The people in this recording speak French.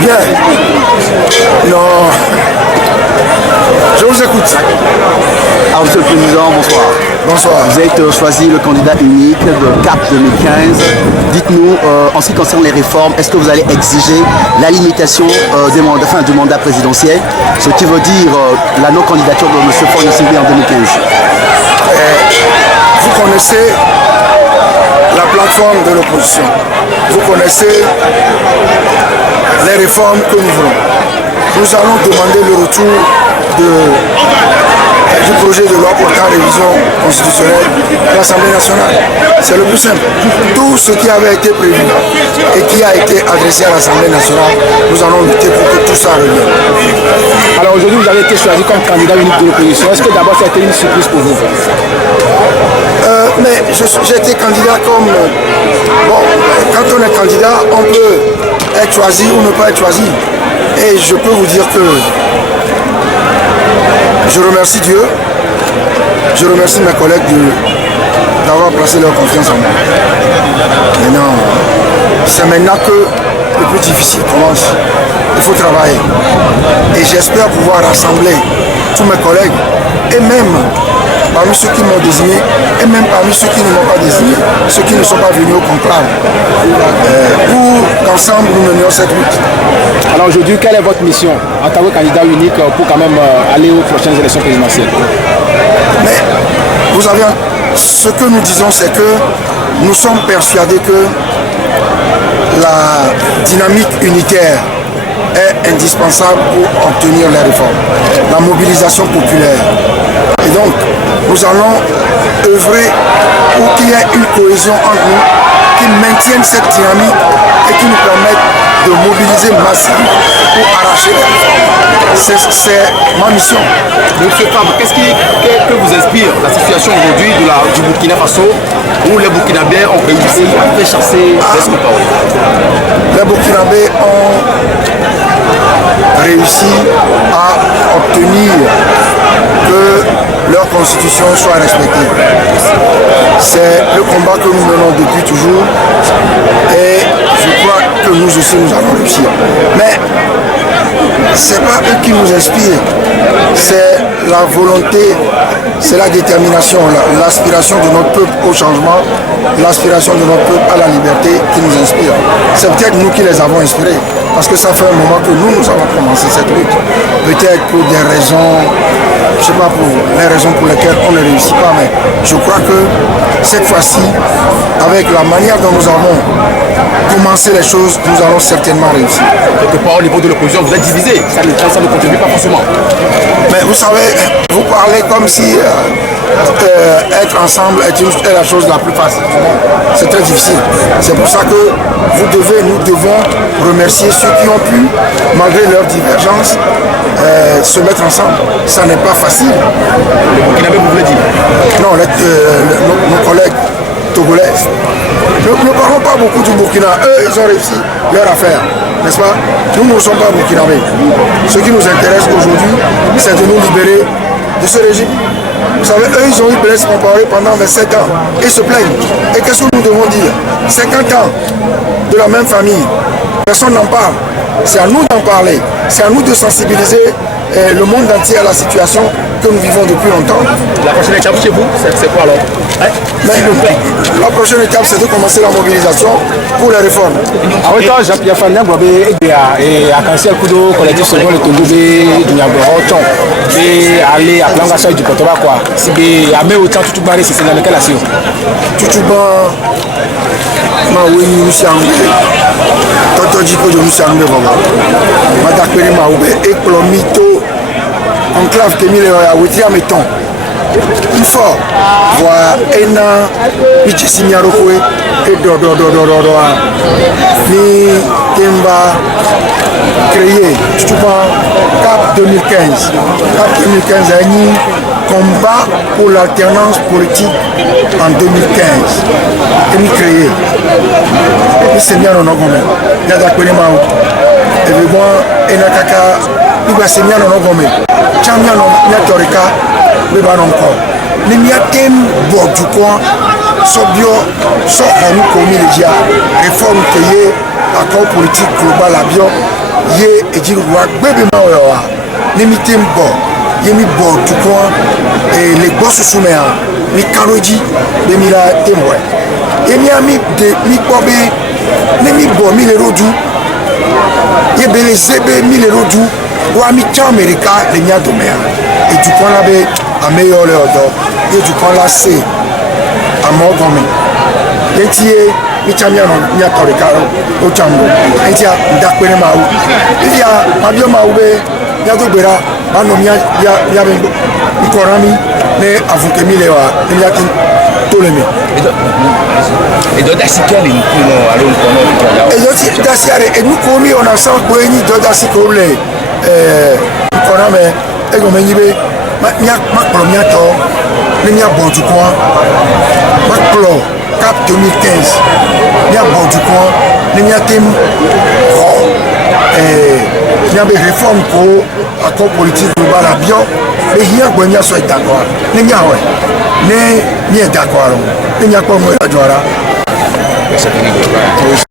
Bien. Non. Je vous écoute. Alors, Monsieur le Président, bonsoir. Bonsoir. Vous avez choisi le candidat unique de CAP 2015. Dites-nous, en ce qui concerne les réformes, est-ce que vous allez exiger la limitation du mandat présidentiel, ce qui veut dire la non-candidature de M. Faure Gnassingbé en 2015? Vous connaissez la plateforme de l'opposition. Vous connaissez les réformes que nous voulons. Nous allons demander le retour du projet de loi portant révision constitutionnelle de l'Assemblée nationale. C'est le plus simple. Tout ce qui avait été prévu et qui a été adressé à l'Assemblée nationale, nous allons lutter pour que tout ça revienne. Alors aujourd'hui, vous avez été choisi comme candidat unique de l'opposition. Est-ce que d'abord ça a été une surprise pour vous? Mais j'ai été candidat comme... Bon, quand on est candidat, on peut être choisi ou ne pas être choisi. Et je peux vous dire que je remercie Dieu, je remercie mes collègues d'avoir placé leur confiance en moi. Maintenant, c'est maintenant que le plus difficile commence. Il faut travailler. Et j'espère pouvoir rassembler tous mes collègues et même parmi ceux qui m'ont désigné et même parmi ceux qui ne m'ont pas désigné, ceux qui ne sont pas venus au conclave, pour qu'ensemble nous menions cette lutte. Alors aujourd'hui, quelle est votre mission en tant que candidat unique pour quand même aller aux prochaines élections présidentielles? Mais vous savez, ce que nous disons, c'est que nous sommes persuadés que la dynamique unitaire est indispensable pour obtenir les réformes, la mobilisation populaire. Et donc, nous allons œuvrer pour qu'il y ait une cohésion entre nous qui maintienne cette dynamique et qui nous permette de mobiliser massivement pour arracher les réformes. C'est ma mission. Monsieur Fabre, qu'est-ce que vous inspire la situation aujourd'hui du Burkina Faso où les Burkinabés ont réussi à faire chasser les Compaorés? Les Burkinabés ont réussi à obtenir que leur constitution soit respectée. C'est le combat que nous menons depuis toujours et je crois que nous aussi nous allons réussir. Mais ce n'est pas eux qui nous inspirent, c'est la volonté, c'est la détermination, l'aspiration de notre peuple au changement, l'aspiration de notre peuple à la liberté qui nous inspire. C'est peut-être nous qui les avons inspirés, parce que ça fait un moment que nous avons commencé cette lutte. Peut-être pour des raisons, je ne sais pas pour les raisons pour lesquelles on ne réussit pas, mais je crois que cette fois-ci, avec la manière dont nous avons commencé les choses, nous allons certainement réussir. Quelque part au niveau de l'opposition, vous êtes divisé, ça ne contribue pas forcément. Mais vous savez, vous parlez comme si être ensemble est la chose la plus facile. C'est très difficile. C'est pour ça que nous devons remercier ceux qui ont pu, malgré leurs divergences, se mettre ensemble. Ça n'est pas facile. Les Burkinabés, vous voulez dire? Non, nos collègues togolais. Ne parlons pas beaucoup du Burkina. Eux, ils ont réussi leur affaire, n'est-ce pas? Nous ne sommes pas burkinabés. Ce qui nous intéresse aujourd'hui, c'est de nous libérer de ce régime. Vous savez, eux, ils ont eu Blaise Compaoré pendant 27 ans. Et ils se plaignent. Et qu'est-ce que nous devons dire? 50 ans de la même famille. Personne n'en parle. C'est à nous d'en parler. C'est à nous de sensibiliser le monde entier à la situation que nous vivons depuis longtemps. La prochaine étape chez vous, c'est quoi alors? Mais la prochaine étape, c'est de commencer la mobilisation pour les réformes. En même temps, Jean-Pierre Fandien Grobé et à Cancel Kudo, collectif second le Tondobé, du Niagara, et aller à Plangasa du Potoba, quoi. Si bien, à mes autant, tout le monde, c'est dans lequel la Sion. Tout le monde, ma oui, nous sommes. Toto Djiko de nous sommes. Madakperi Maoube, et Clomito, enclave Kémile à Witria Meton. Il faut voir un Pichisignarokwe et Dodo ni Kemba créé CAP 2015. CAP 2015 a eu combat pour l'alternance politique en 2015. Et nous créé. Et c'est bien en Ogomé. Il y a des Mao. Et le bon, et Nakaka, il va se bien en Ogomé. Champion, il y a Torika. Mais pas encore. Les miatem bord du coin, Sobio, Sohanu Komi Legia, réforme qui est accord politique global à Bio, Yé et Djiroua, Bébé Maoua, Nimitim Bo, Yemi Bo, tout coin, et les boss souméa, Mi Karoji, Bemila Temwe. Et mi ami de Mi Bobé, Nemi Bo, Mi le Rodou, Yébé les Zébé, Mi le Rodou, ou Ami América, les Mia Doméa. Et du coin là-bas, à meilleur l'heure d'or, et du coin là, c'est. Amogome etie michamia no nya torikaro o chambo etia ndakpere mawu etia mabio mawube nya to gbera bano ya bengo ikorami ne avunkemi lewa nya kin tolemi et donc d'assiquer les nous allons connaître et donc d'assiare et nous komi on a sans koeni do d'assicole ikorame e go menyibe nya makro nya to ne nya bon du coin Macron, Cap 2015, il y a bon du coin, il y a des il y a des réformes pour l'accord politique global à Bion, mais il y a des gens qui sont d'accord. Il y a des d'accord. Il y a des gens qui sont d'accord.